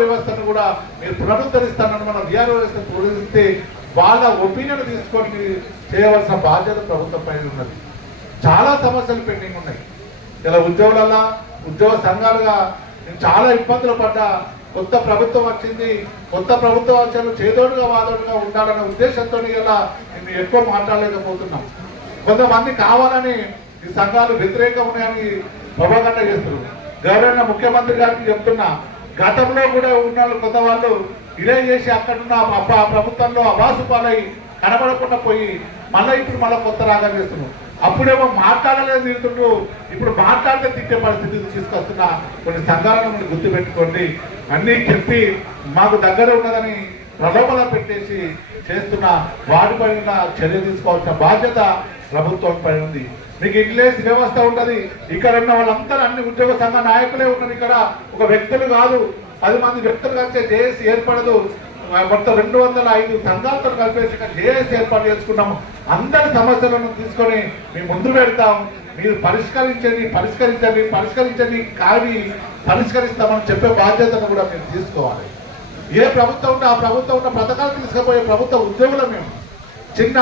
వ్యవస్థను కూడా మీరు పునరుద్ధరిస్తానని మన విఆర్ఓ వ్యవస్థను పునరుద్ధరిస్తే వాళ్ళ ఒపీనియన్ తీసుకొని మీరు చేయవలసిన బాధ్యత ప్రభుత్వం పైన ఉన్నది. చాలా సమస్యలు పెండింగ్ ఉన్నాయి. ఇలా ఉద్యోగులలో ఉద్యోగ సంఘాలుగా నేను చాలా ఇబ్బందులు పడ్డా. కొత్త ప్రభుత్వం వచ్చింది, కొత్త ప్రభుత్వం వచ్చాను చేదోడుగా వాదోడుగా ఉండాలనే ఉద్దేశంతో ఇలా నేను ఎక్కువ మాట్లాడలేకపోతున్నాం. కొంతమంది కావాలని ఈ సంఘాలు వ్యతిరేకంగా ఉన్నాయని ప్రభాకరణ చేస్తున్నారు. గౌరవ ముఖ్యమంత్రి గారికి చెప్తున్నా, గతంలో కూడా ఉన్న కొత్త వాళ్ళు ఇదే చేసి అక్కడున్న ప్రభుత్వంలో అబాసుపాలై కనబడకుండా పోయి మళ్ళీ ఇప్పుడు కొత్త రాగా చేస్తున్నారు. అప్పుడేమో మాట్లాడలేదు తిడుతుండ్రు, ఇప్పుడు మాట్లాడితే తిట్టే పరిస్థితికి తీసుకొస్తున్నా కొన్ని సంఘాలను మీరు గుర్తుపెట్టుకోండి. అన్నీ చెప్పి మాకు దగ్గర ఉన్నదని ప్రలోభన పెట్టేసి చేస్తున్న వాటిపైన చర్య తీసుకోవాల్సిన బాధ్యత ప్రభుత్వం పై ఉంది. మీకు ఇంగ్లీష్ వ్యవస్థ ఉంటుంది. ఇక్కడ ఉన్న వాళ్ళందరూ అన్ని ఉద్యోగ సంఘ నాయకులే ఉన్నారు. ఇక్కడ ఒక వ్యక్తులు కాదు, 10 మంది వ్యక్తులు కలిసే జేఏసీ ఏర్పడదు. మొత్తం 205 సంఘాలతో కలిపేసి జేఏసీ ఏర్పాటు చేసుకున్నాము. అందరి సమస్యలను తీసుకొని మేము ముందు పెడతాం. మీరు పరిష్కరించండి కానీ పరిష్కరిస్తామని చెప్పే బాధ్యతను కూడా మీరు తీసుకోవాలి. ఏ ప్రభుత్వం ఉంటే ఆ ప్రభుత్వం ఉన్న పథకాలు తీసుకుపోయే ప్రభుత్వ ఉద్యోగులు మేము. చిన్న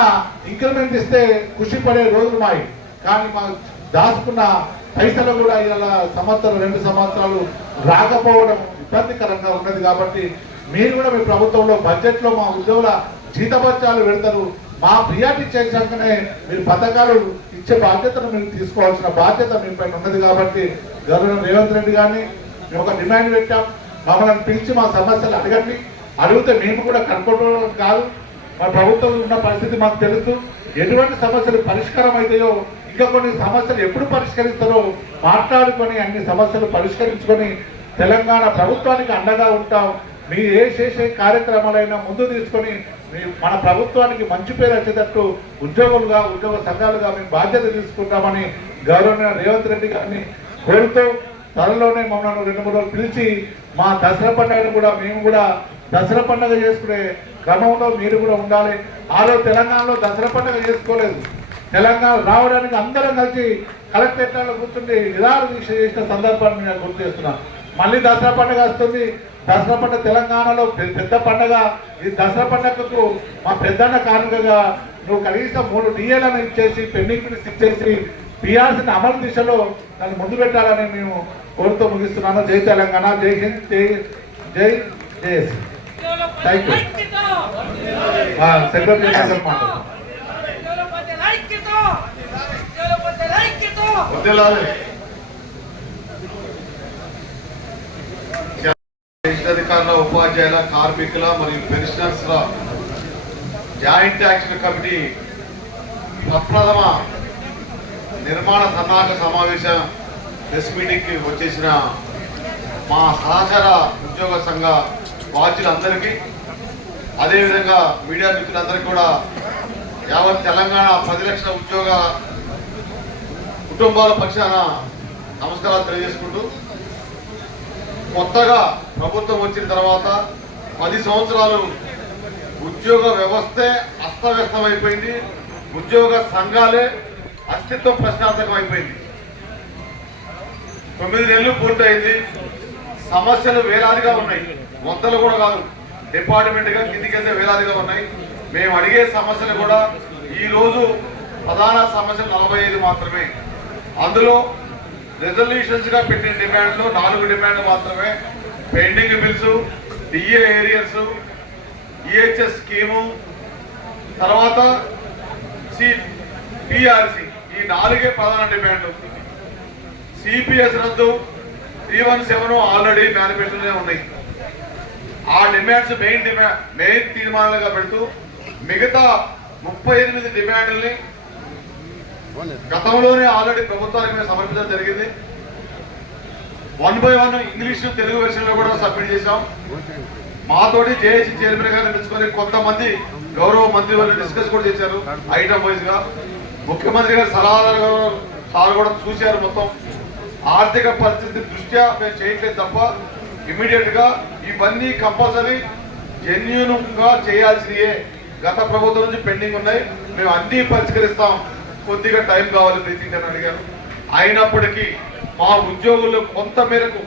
ఇంక్రిమెంట్ ఇస్తే ఖుషి పడే రోజులు మాయి, కానీ మా దాచుకున్న పైసలు కూడా ఇలా 2 సంవత్సరాలు రాకపోవడం ఇబ్బందికరంగా ఉన్నది. కాబట్టి మీరు కూడా మీ ప్రభుత్వంలో బడ్జెట్లో మా ఉద్యోగుల జీతభత్యాలు పెడతారు. మా ప్రియారిటీ చేశాకనే మీరు పథకాలు ఇచ్చే బాధ్యతను మీరు తీసుకోవాల్సిన బాధ్యత మీ పైన ఉన్నది. కాబట్టి గవర్నర్ రేవంత్ రెడ్డి గారిని మేము ఒక డిమాండ్ పెట్టాం, మమ్మల్ని పిలిచి మా సమస్యలు అడగండి. అడిగితే మేము కూడా కనుక్కోవడం కాదు, మా ప్రభుత్వం ఉన్న పరిస్థితి మాకు తెలుసు. ఎటువంటి సమస్యలు పరిష్కారం అవుతాయో, ఇంకా కొన్ని సమస్యలు ఎప్పుడు పరిష్కరిస్తారో మాట్లాడుకొని అన్ని సమస్యలు పరిష్కరించుకొని తెలంగాణ ప్రభుత్వానికి అండగా ఉంటాం. మీరు చేసే కార్యక్రమాలైనా ముందు తీసుకొని మన ప్రభుత్వానికి మంచి పేరు వచ్చేటట్టు ఉద్యోగులుగా ఉద్యోగ సంఘాలుగా మేము బాధ్యత తీసుకుంటామని గౌరవ రేవంత్ రెడ్డి గారిని కోరుతూ త్వరలోనే మమ్మల్ని 2-3 రోజులు పిలిచి మా దసరా పండుగను కూడా మేము కూడా దసరా పండుగ చేసుకునే క్రమంలో మీరు కూడా ఉండాలి. రోజు తెలంగాణలో దసరా పండుగ చేసుకోలేదు. తెలంగాణ రావడానికి అందరం కలిసి కలెక్టరేట్లో కూర్చుండి నిరాహార దీక్ష చేసిన సందర్భాన్ని నేను గుర్తు చేస్తున్నాను. మళ్ళీ దసరా పండుగ వస్తుంది. దసరా పండుగ తెలంగాణలో పెద్ద పండుగ. ఈ దసరా పండుగకు మా పెద్దన్న కానుకగా నువ్వు కనీసం 3 డిఏలను ఇచ్చేసి పెండింగ్ బిల్స్ ఇచ్చేసి పిఆర్సీని అమలు దిశలో దాన్ని ముందు పెట్టాలని మేము కోరుతూ ముగిస్తున్నాను. జై తెలంగాణ, జై హింద్, జై జేఏసీ. Thank you. సెక్రటరీ అధికారుల, ఉపాధ్యాయుల, కార్మికుల మరియు పెన్షనర్స్ జాయింట్ యాక్షన్ కమిటీ ప్రప్రథమ నిర్మాణ సన్నాహక సమావేశం ప్రెస్ మీటింగ్కి వచ్చేసిన మా సహచర ఉద్యోగ సంఘ బాధ్యులందరికీ, అదేవిధంగా మీడియా మిత్రులందరికీ కూడా యావత్ తెలంగాణ 10 లక్షల ఉద్యోగ కుటుంబాల పక్షాన నమస్కారాలు తెలియజేసుకుంటూ, కొత్తగా ప్రభుత్వం వచ్చిన తర్వాత 10 సంవత్సరాలు ఉద్యోగ వ్యవస్థే అస్తవ్యస్తమైపోయింది. ఉద్యోగ సంఘాలే అస్తిత్వం ప్రశ్నార్థకం అయిపోయింది. 9 నెలలు పూర్తయింది. సమస్యలు వేలాదిగా ఉన్నాయి, వందలు కూడా కాదు, డిపార్ట్మెంట్గా కిందికెళ్తే వేలాదిగా ఉన్నాయి. మేము అడిగే సమస్యలు కూడా ఈరోజు ప్రధాన సమస్యలు 45 మాత్రమే. అందులో రెజల్యూషన్స్గా పెట్టిన డిమాండ్లు 4 డిమాండ్లు మాత్రమే. Pending bills, DA arrears, EHS scheme, తర్వాత పిఆర్సి, ఈ 4 ప్రధాన డిమాండ్లు. సిపిఎస్ రద్దు 317 ఆల్రెడీ మేనిఫెస్టోనే ఉన్నాయి. ఆ డిమాండ్స్ మెయిన్ తీర్మానాలుగా పెడుతూ మిగతా 38 డిమాండ్లని గతంలోనే ఆల్రెడీ ప్రభుత్వానికి మేము సమర్పించడం జరిగింది. 1 by 1 ఇంగ్లీషు తెలుగు వెర్షన్లో కూడా సబ్మిట్ చేశాం. మాతోటి జేఏసీ చైర్మన్ గారిని పిలుచుకొని కొంతమంది గౌరవ మంత్రి వాళ్ళు డిస్కస్ కూడా చేశారు ఐటమ్ వైజ్ గా. ముఖ్యమంత్రి గారు సలహాదారుగా సార్ కూడా చూశారు. మొత్తం ఆర్థిక పరిస్థితి దృష్ట్యా మేము చేయట్లేదు తప్ప ఇమీడియట్ గా ఇవన్నీ కంపల్సరీ జెన్యూన్ గా చేయాల్సినయే. గత ప్రభుత్వం నుంచి పెండింగ్ ఉన్నాయి, మేము అన్ని పరిష్కరిస్తాం, కొద్దిగా టైం కావాలి బ్రీతింగ్ అని అడిగారు. అయినప్పటికీ మా ఉద్యోగులు కొంత మేరకు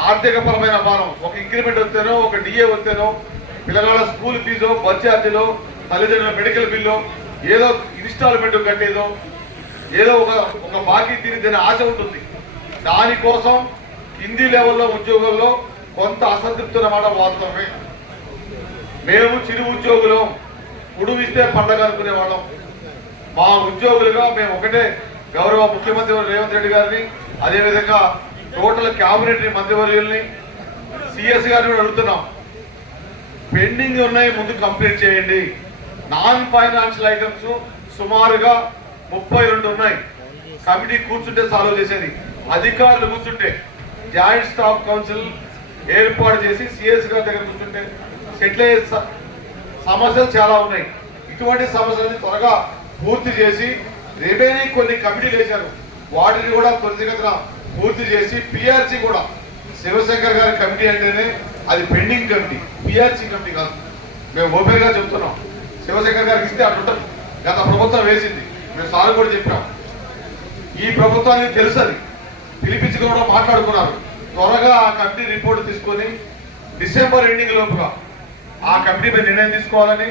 ఆర్థిక పరమైన భారం, ఒక ఇంక్రిమెంట్ వస్తేనో ఒక డిఏ వస్తేనో పిల్లగాళ్ళ స్కూల్ ఫీజు, బస్ ఛార్జీలో, తల్లిదండ్రుల మెడికల్ బిల్లు, ఏదో ఇన్స్టాల్మెంట్ కట్టేదో, ఏదో ఒక బాకీ తీరిద్దని ఆశ ఉంటుంది. దానికోసం కింది లెవెల్లో ఉద్యోగుల్లో కొంత అసంతృప్తి అన్నమాట వాస్తవమే. మేము చిరు ఉద్యోగులం, ఉడువిస్తే పండగ అనుకునే వాళ్ళం. మా ఉద్యోగులుగా మేము ఒకటే గౌరవ ముఖ్యమంత్రి రేవంత్ రెడ్డి గారిని, అదేవిధంగా టోటల్ క్యాబినెట్ మంత్రివర్యుల్ని, సిఎస్ గారిని కూడా అడుగుతున్నాం. పెండింగ్ ఉన్నాయి, ముందు కంప్లీట్ చేయండి. నాన్ ఫైనాన్షియల్ ఐటమ్స్ సుమారుగా 32 ఉన్నాయి. కమిటీ కూర్చుంటే సాల్వ్ చేసేది, అధికారులు కూర్చుంటే, జాయింట్ స్టాఫ్ కౌన్సిల్ ఏర్పాటు చేసి సిఎస్ గారి దగ్గర కూర్చుంటే సెటిల్ అయ్యే సమస్యలు చాలా ఉన్నాయి. ఇటువంటి సమస్యలని త్వరగా పూర్తి చేసి, రిమైనింగ్ కొన్ని కమిటీలు వేశారు, వాటిని కూడా త్వరితగతిన పూర్తి చేసి, పిఆర్సీ కూడా శివశంకర్ గారి కమిటీ అంటేనే అది పెండింగ్ కమిటీ, పిఆర్సీ కమిటీ కాదు. మేము ఓపెన్ గా చెప్తున్నాం. శివశంకర్ గారికి ఇస్తే అట్లుంటుంది. గత ప్రభుత్వం వేసింది, మేము సార్ కూడా చెప్పాం. ఈ ప్రభుత్వానికి తెలుసు, అది పిలిపించి కూడా మాట్లాడుకున్నారు. త్వరగా ఆ కమిటీ రిపోర్ట్ తీసుకొని డిసెంబర్ ఎండింగ్ లోపుగా ఆ కమిటీ మీద నిర్ణయం తీసుకోవాలని,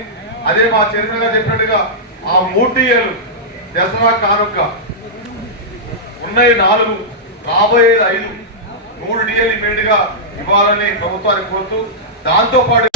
అదే మా చైర్మన్ గారు చెప్పినట్టుగా ఆ 3 టీఏలు దసరా కానుక ఉన్నాయి 4, రాబోయేది 5, 3 టీఏలు ఇమీడియట్ గా ఇవ్వాలని ప్రభుత్వానికి కోరుతూ, దాంతో పాటు